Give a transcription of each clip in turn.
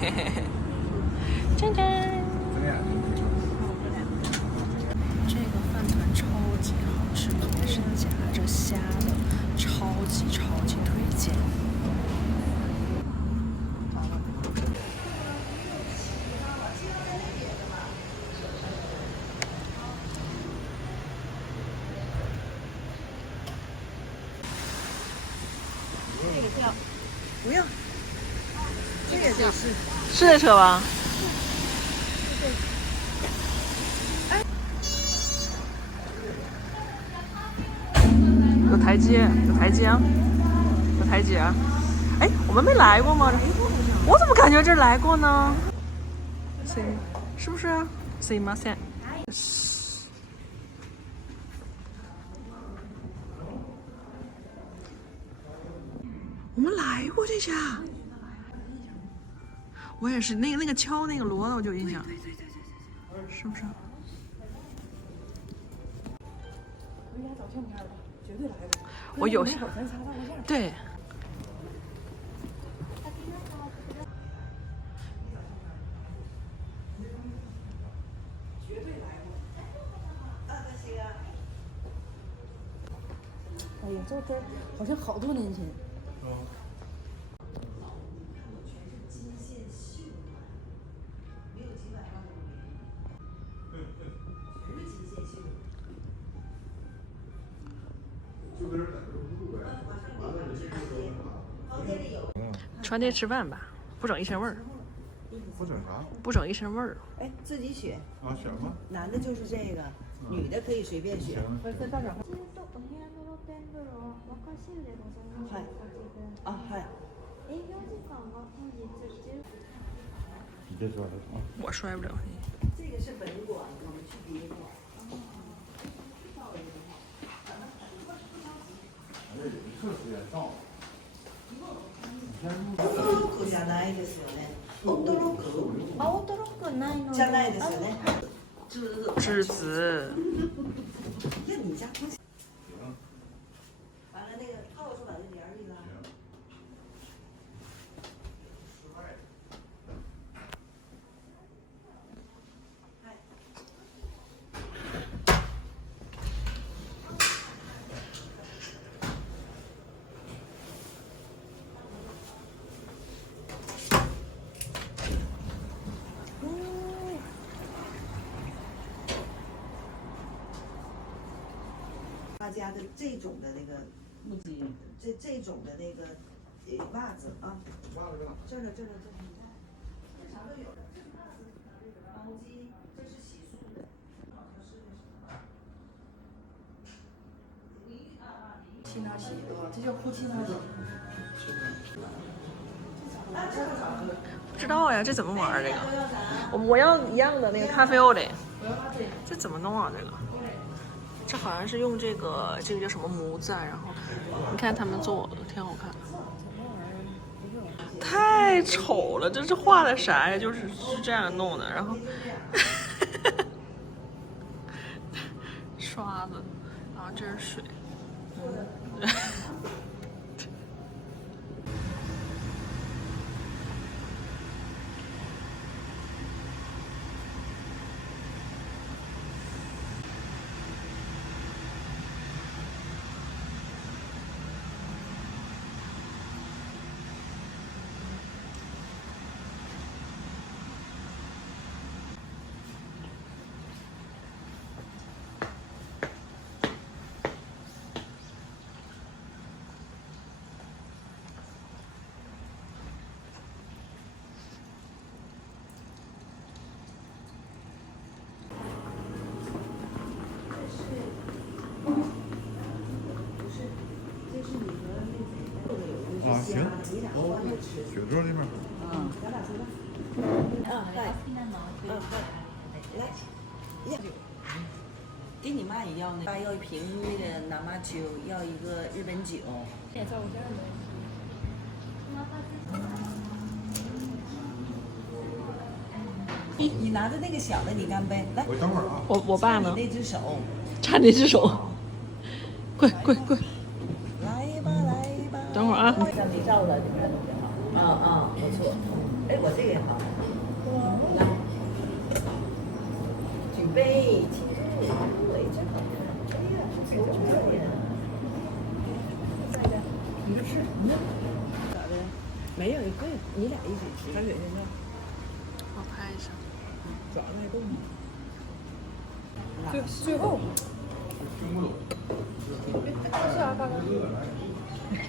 锵锵！这个饭团超级好吃，特别是夹着虾的，超级推荐。这个票不要，这个就是是这车吧？有台阶，有台阶啊，有台阶啊！哎，我们没来过吗？我怎么感觉这儿来过呢？是不是啊？すいません。我们来过这家，我也是那个敲那个锣的，我就有印象。对，是不是？我有对。哎呀，这好像好多年前。川街吃饭吧，不整一身味儿。不整啥？不整一身味儿。哎，自己选啊，选吧。男的就是这个，女的可以随便选。はい。あ、はい。你别说了啊。我摔不了。这个是本馆，我们去别馆。驚くじゃないですよね。驚く？驚くないのじゃないですよね。栀子。那你家东西？完了那个套出来的帘儿一拉。大家的这种的那个木屐，这种的那个袜子啊，这儿呢，这啥都有的，这是袜子，毛巾，这是洗漱的，气拿洗的，这叫哭气拿洗。不知道呀，这怎么玩这个？我要一样的那个咖啡欧蕾。这怎么弄啊？这个？这好像是用这个叫什么模子啊？然后你看他们做的挺好看。太丑了，这是画的啥呀？是这样弄的，然后刷子，然后这是水。啊，行，雪桌这边。来，跟你妈也要呢，爸要一瓶那个南麻酒，要一个日本酒。你拿着那个小的，你干杯，来。我等会儿啊。我爸呢？那只手。差那只手。跪。来吧。等会儿啊。像你照了，你看不错。哎，我这个也好。来，举杯庆祝，对，真好看。哎呀，不错呀。你就吃，咋的？没有，对，你俩一起吃。看谁现在？我拍一下。早上还动呢。最后。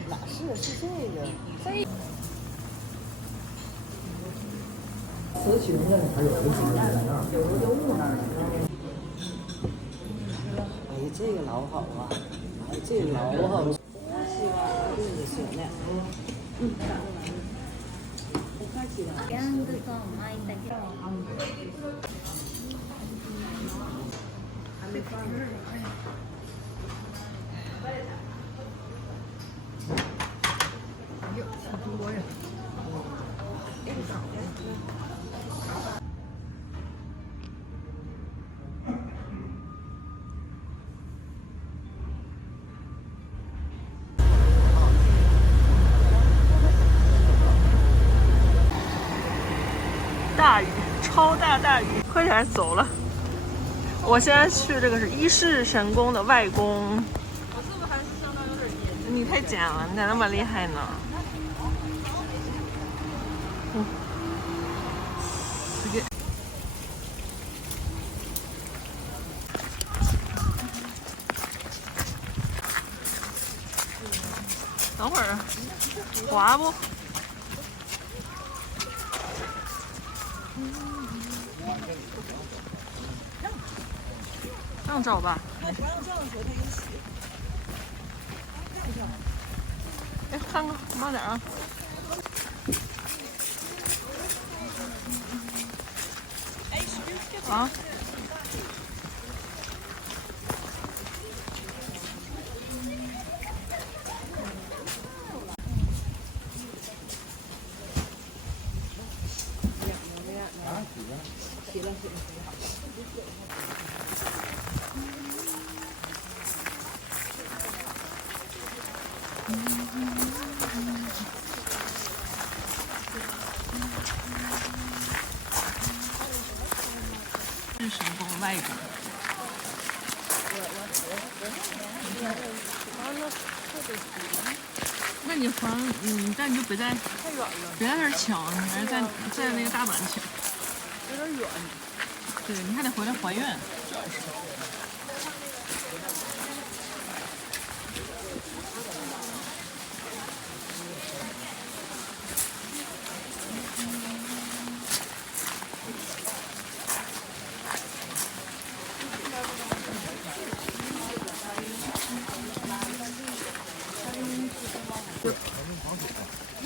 哪是这个？词穷了，还有个就误那儿了。哎呀，这个老好啊！哎，这个老好，西瓜这个行呢。ヤングと舞茸。还没放呢。大雨，超大雨，快点走了。我现在去这个是伊势神宫的外宫。我是不是还是相当有点严？你太简了，你咋那么厉害呢？直接。等会儿，滑不？让照吧。不让照的时候，他有血。哎，看看，慢点啊！啊！是神宫外宫。那你还但你就别在太远了，别在这儿抢，你还是在那个大阪抢，有点远。对，你还得回来还愿，主要是。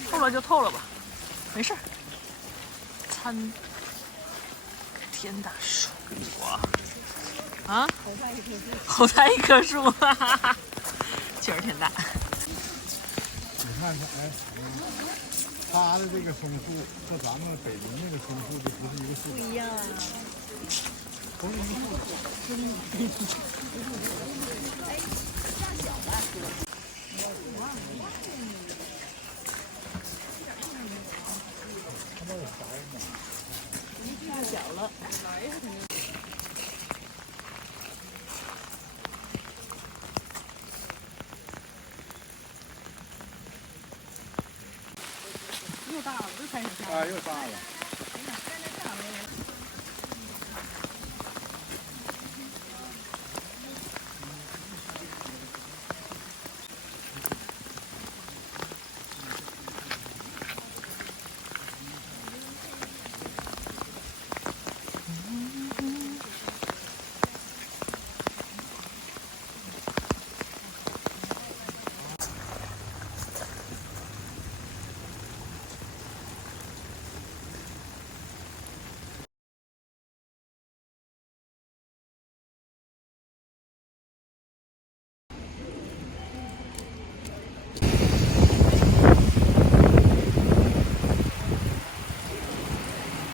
透了就透了吧，没事儿。参天大树啊，后台一棵树，哈哈哈，确实挺大。你看看，哎，它的这个松树和咱们北京那个松树就不是一个树，不一样啊。同一个树。哎，大小吧。大小了。又大了，又开始大了。啊，又大了。